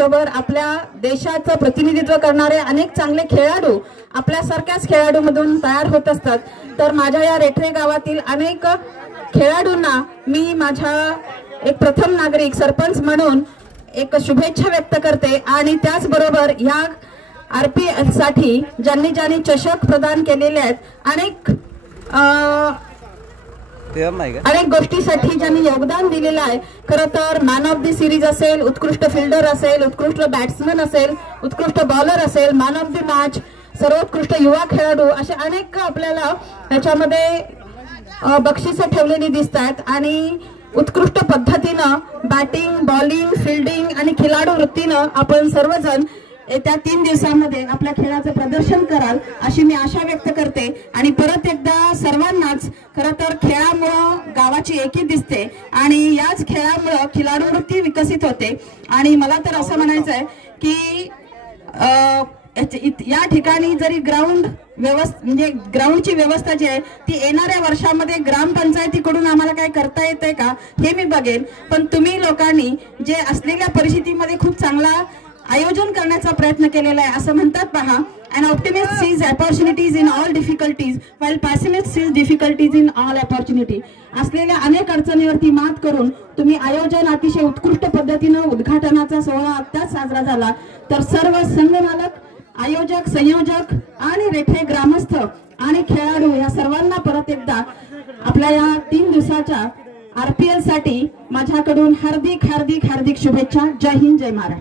त्याचबरोबर आपल्या देशाचं प्रतिनिधित्व करणारे अनेक चांगले खेळाडू आपल्यासारख्याच खेळाडूमधून तयार होत असतात। तर माझ्या या रेठरे गावातील अनेक खेळाडूंना मी माझ्या एक प्रथम नागरिक सरपंच म्हणून एक शुभेच्छा व्यक्त करते। आणि त्याचबरोबर या आरपीएल साठी ज्यांनी चषक प्रदान केलेले आहेत, अनेक गोष्टीसाठी ज्यांनी योगदान दिलेलं आहे। खरं तर मॅन ऑफ द सिरीज असेल, उत्कृष्ट फिल्डर असेल, उत्कृष्ट बॅट्समन असेल, उत्कृष्ट बॉलर असेल, मॅन ऑफ द मॅच, सर्वोत्कृष्ट युवा खेळाडू, असे अनेक आपल्याला त्याच्यामध्ये बक्षिसं ठेवलेली दिसत आहेत। आणि उत्कृष्ट पद्धतीनं बॅटिंग, बॉलिंग, फिल्डिंग आणि खिलाडू वृत्तीनं आपण सर्वजण येत्या 3 दिवसांमध्ये आपल्या खेळाचं प्रदर्शन कराल अशी मी आशा व्यक्त करते। आणि परत एकदा सर्वांनाच खरं तर खेळामुळं गावाची एकी दिसते आणि याच खेळामुळं खिलाडू वृत्ती विकसित होते। आणि मला तर असं म्हणायचं आहे की या ठिकाणी जरी ग्राउंड म्हणजे ग्राउंडची व्यवस्था जी आहे ती येणाऱ्या वर्षामध्ये ग्रामपंचायतीकडून आम्हाला काय करता येते का हे मी बघेन। पण तुम्ही लोकांनी जे असलेल्या परिस्थितीमध्ये खूप चांगला आयोजन करण्याचा प्रयत्न केलेला आहे। असं म्हणतात पहा, an optimist sees opportunities in all difficulties while pessimist sees difficulties in all opportunity। असलेल्या अनेक अडचणीवरती मात करून तुम्ही आयोजन अतिशय उत्कृष्ट पद्धतीने उद्घाटनाचा सोहळा आत्ताच साजरा झाला। तर सर्व संघमालक, आयोजक, संयोजक आणि रेठे ग्रामस्थ आणि खेळाडू या सर्वांना परत एकदा आपल्या या 3 दिवसाच्या आरपीएल साठी माझ्याकडून हार्दिक शुभेच्छा। जय हिंद, जय महाराष्ट्र।